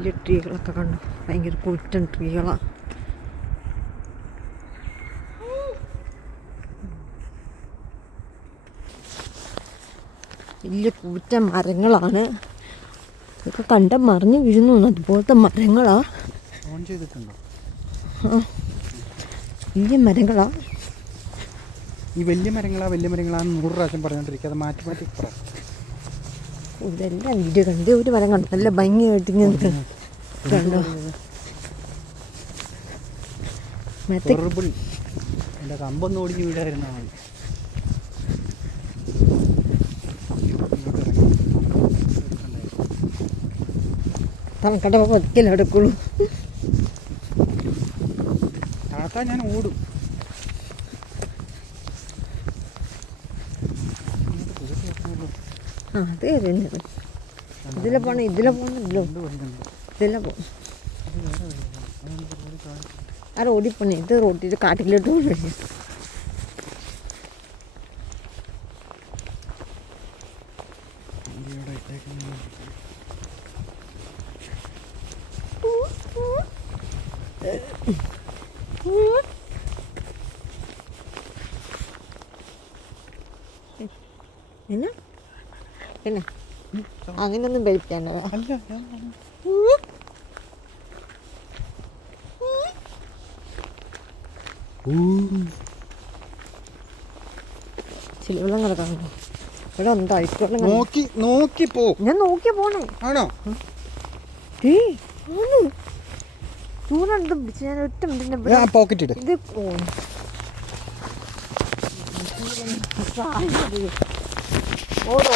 വലിയ ട്രീകളൊക്കെ കണ്ടു, ഭയങ്കര കൂറ്റൻ ട്രീകളാണ്. വലിയ കൂറ്റൻ മരങ്ങളാണ്. ഇതൊക്കെ കണ്ട മറിഞ്ഞു വീഴുന്നു, അതുപോലത്തെ മരങ്ങളാണ്. വലിയ മരങ്ങളാ. ഈ വലിയ മരങ്ങളാന്ന് 100 പ്രാവശ്യം പറഞ്ഞോണ്ടിരിക്കുക. അത് മാറ്റി മാറ്റി പറ. ഇതെല്ലാം വീഡിയോ കണ്ട് ഒരു മരം കണ്ടു, നല്ല ഭംഗിയായിട്ട് ഇങ്ങനെ നിൽക്കുന്നു. കണ്ടോ എൻ്റെ കമ്പൊന്ന് ഓടിഞ്ഞ് വീടായിരുന്നാ മതി. തണക്കട്ട പതിക്കല്ലേ എടുക്കുള്ളൂ. താത്താ ഞാൻ ഓടും. അത് തന്നെയാണ്. ഇതിലെ പോണം, ഇതിലെ പോകണല്ലോ, ഇതിലെ പോകും. ആ റോഡിൽ പോണേ, ഇത് റോഡിൽ കാട്ടിലോട്ട് പോകണേ. എന്നാ പിന്നെ അങ്ങനെയൊന്നും കഴിക്കാണ്ട. ചിലവെള്ളം കിടക്കാണോ ഇവിടെ? എന്താ ഐസ്വെള്ളം? നോക്കി പോ. ഞാൻ നോക്കി പോണേ. ആണോ? ചൂടുണ്ട് പിടിച്ച്. ഞാൻ ഒറ്റ മിനിറ്റ് പോക്കറ്റ് ഇട്. ഇത് ഓട്